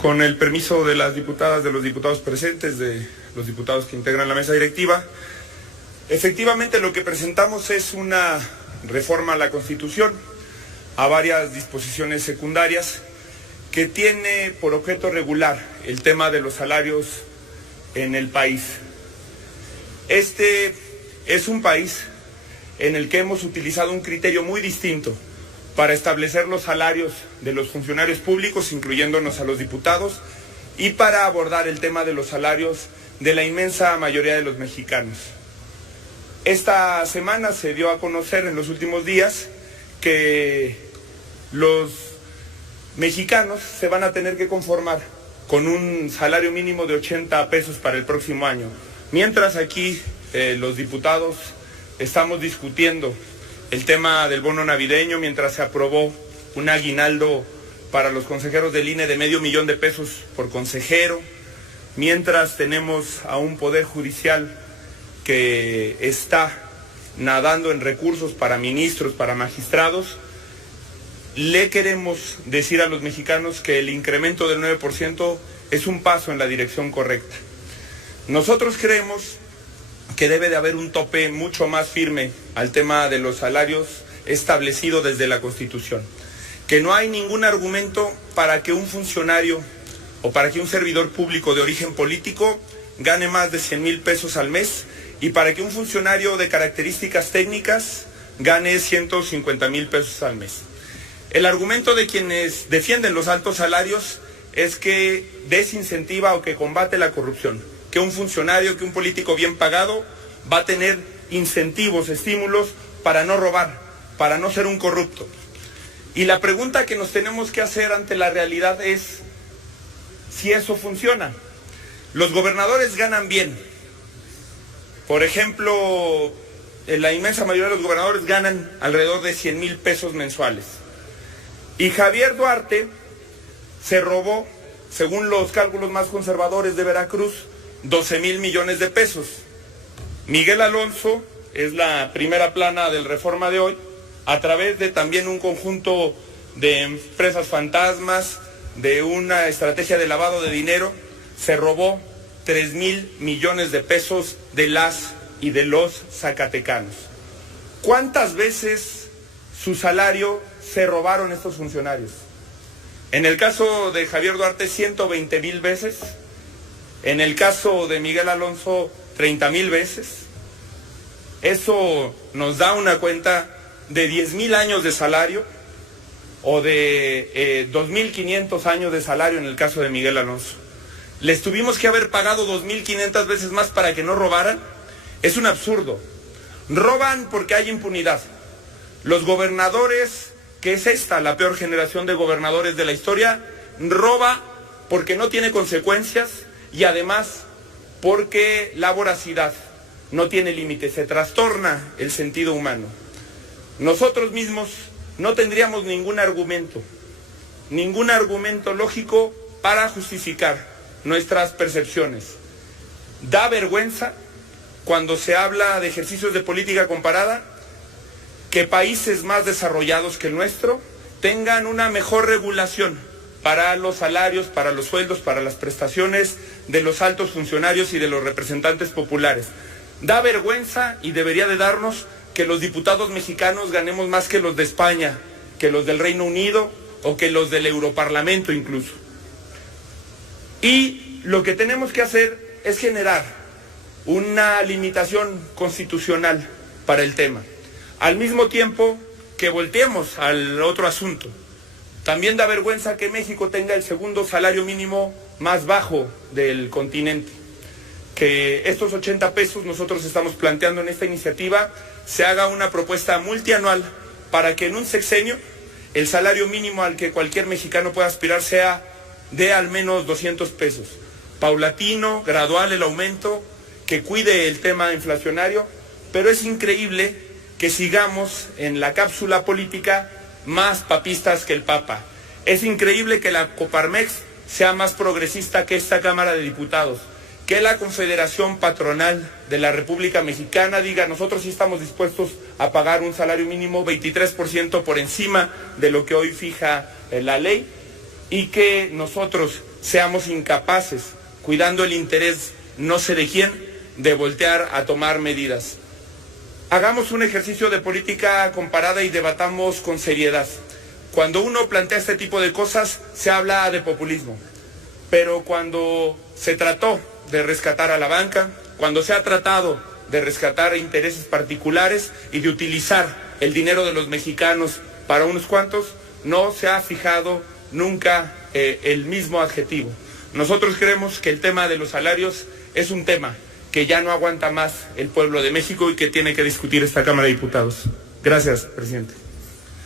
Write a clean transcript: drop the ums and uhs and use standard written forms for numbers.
Con el permiso de las diputadas, de los diputados presentes, de los diputados que integran la mesa directiva, efectivamente lo que presentamos es una reforma a la Constitución, a varias disposiciones secundarias, que tiene por objeto regular el tema de los salarios en el país. Este es un país en el que hemos utilizado un criterio muy distinto para establecer los salarios de los funcionarios públicos, incluyéndonos a los diputados, y para abordar el tema de los salarios de la inmensa mayoría de los mexicanos. Esta semana se dio a conocer en los últimos días que los mexicanos se van a tener que conformar con un salario mínimo de 80 pesos para el próximo año. Mientras aquí los diputados estamos discutiendo el tema del bono navideño, mientras se aprobó un aguinaldo para los consejeros del INE de $500,000 de pesos por consejero, mientras tenemos a un poder judicial que está nadando en recursos para ministros, para magistrados, le queremos decir a los mexicanos que el incremento del 9% es un paso en la dirección correcta. Nosotros creemos que debe de haber un tope mucho más firme al tema de los salarios establecido desde la Constitución, que no hay ningún argumento para que un funcionario o para que un servidor público de origen político gane más de 100,000 pesos al mes y para que un funcionario de características técnicas gane 150,000 pesos al mes. El argumento de quienes defienden los altos salarios es que desincentiva o que combate la corrupción, que un funcionario, que un político bien pagado va a tener incentivos, estímulos para no robar, para no ser un corrupto. Y la pregunta que nos tenemos que hacer ante la realidad es si eso funciona. Los gobernadores ganan bien. Por ejemplo, la inmensa mayoría de los gobernadores ganan alrededor de 100,000 pesos mensuales. Y Javier Duarte se robó, según los cálculos más conservadores de Veracruz, 12,000 millones de pesos. Miguel Alonso es la primera plana del Reforma de hoy, a través de también un conjunto de empresas fantasmas, de una estrategia de lavado de dinero, se robó 3,000 millones de pesos de las y de los zacatecanos. ¿Cuántas veces su salario se robaron estos funcionarios? En el caso de Javier Duarte, 120,000 veces. En el caso de Miguel Alonso, 30,000 veces. Eso nos da una cuenta de 10,000 años de salario o de 2,500 años de salario en el caso de Miguel Alonso. ¿Les tuvimos que haber pagado 2,500 veces más para que no robaran? Es un absurdo. Roban porque hay impunidad. Los gobernadores, que es esta la peor generación de gobernadores de la historia, roba porque no tiene consecuencias y además porque la voracidad no tiene límite, se trastorna el sentido humano. Nosotros mismos no tendríamos ningún argumento lógico para justificar nuestras percepciones. Da vergüenza cuando se habla de ejercicios de política comparada que países más desarrollados que el nuestro tengan una mejor regulación para los salarios, para los sueldos, para las prestaciones de los altos funcionarios y de los representantes populares. Da vergüenza y debería de darnos que los diputados mexicanos ganemos más que los de España, que los del Reino Unido o que los del Europarlamento incluso. Y lo que tenemos que hacer es generar una limitación constitucional para el tema. Al mismo tiempo que volteemos al otro asunto, también da vergüenza que México tenga el segundo salario mínimo más bajo del continente. Que estos 80 pesos nosotros estamos planteando en esta iniciativa se haga una propuesta multianual para que en un sexenio el salario mínimo al que cualquier mexicano pueda aspirar sea de al menos 200 pesos. Paulatino, gradual el aumento, que cuide el tema inflacionario, pero es increíble que sigamos en la cápsula política más papistas que el Papa. Es increíble que la Coparmex sea más progresista que esta Cámara de Diputados, que la Confederación Patronal de la República Mexicana diga: nosotros sí estamos dispuestos a pagar un salario mínimo 23% por encima de lo que hoy fija la ley, y que nosotros seamos incapaces, cuidando el interés no sé de quién, de voltear a tomar medidas. Hagamos un ejercicio de política comparada y debatamos con seriedad. Cuando uno plantea este tipo de cosas, se habla de populismo. Pero cuando se trató de rescatar a la banca, cuando se ha tratado de rescatar intereses particulares y de utilizar el dinero de los mexicanos para unos cuantos, no se ha fijado nunca el mismo adjetivo. Nosotros creemos que el tema de los salarios es un tema que ya no aguanta más el pueblo de México y que tiene que discutir esta Cámara de Diputados. Gracias, presidente.